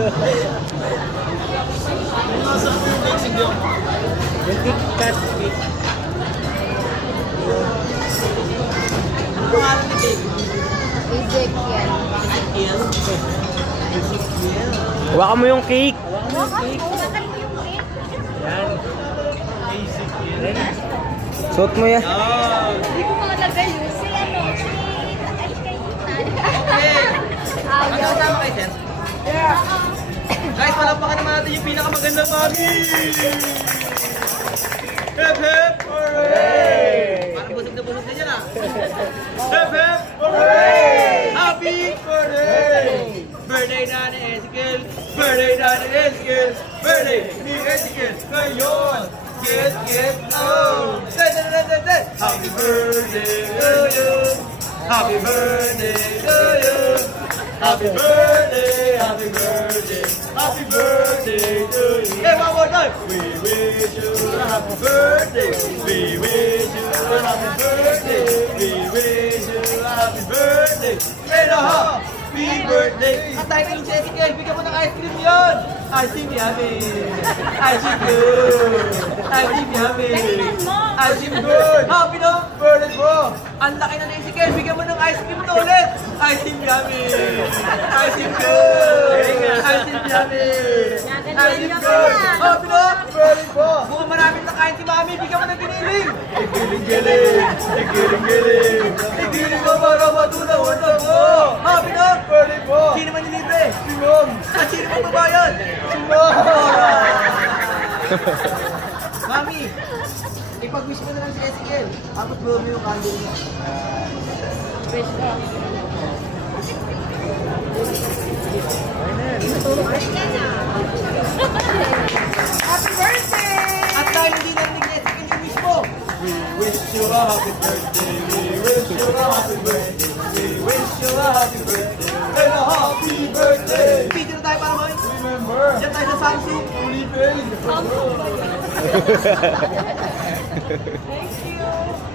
Yung KitKat cake. Ano pangalan ni cake? Ezekiel. Ezekiel. Hawakan mo yung cake. Makan mo yung cake. Yan. Ezekiel. Suot mo yan. Yan. Hindi ko malagay yun. Si ano, si... Ay, kay Okay. Ang Ayaw. kasama kay Seth? Yeah. Guys, palapakan naman natin yung pinakamagandang mami! Hep hep! Hooray! Parang busog na dyan ah! Hep hep! Hooray! Happy birthday! Birthday na ni Ezekiel! Birthday na ni Ezekiel! Birthday ni Ezekiel! Ngayon! Get out! Happy birthday to you! Happy birthday to you! Happy birthday, happy birthday, happy birthday to you. Hey, one more time. We wish you a happy birthday. We wish you a happy birthday. We wish you a happy birthday. And a happy birthday. At tayo kayong si Ezekiel, bigyan mo ng ice cream yun. Ice cream yummy. Ice cream good. Ice cream yummy. Ice cream good. Happy no? Birthday bro. Ang laki na ni Ezekiel, bigyan mo ng ice cream to ulit. Ice cream yummy. Ice cream good. Ice cream yummy. Ice cream good. Happy no? Birthday bro. Mukhang maraming nakain si Mami, bigyan mo ng giniling. Igiling-giling. Igiling-giling. Igiling mo para matunawan ako. Happy no? Birthday bro. Sino man nilibre? Si Mom. At sino man babayad? Si Mom. Mami, ipag-wish mo na lang si Ezekiel. Tapos blow mo yung candle niya. Wish ko. Happy birthday! At dahil hindi narinig ni Ezekiel yung wish mo. We wish you a happy birthday. We wish you a happy birthday. We wish you a happy birthday. And a happy birthday. Video na tayo para mo. Remember. Diyan tayo sa Samsung. Fully paid. Thank you.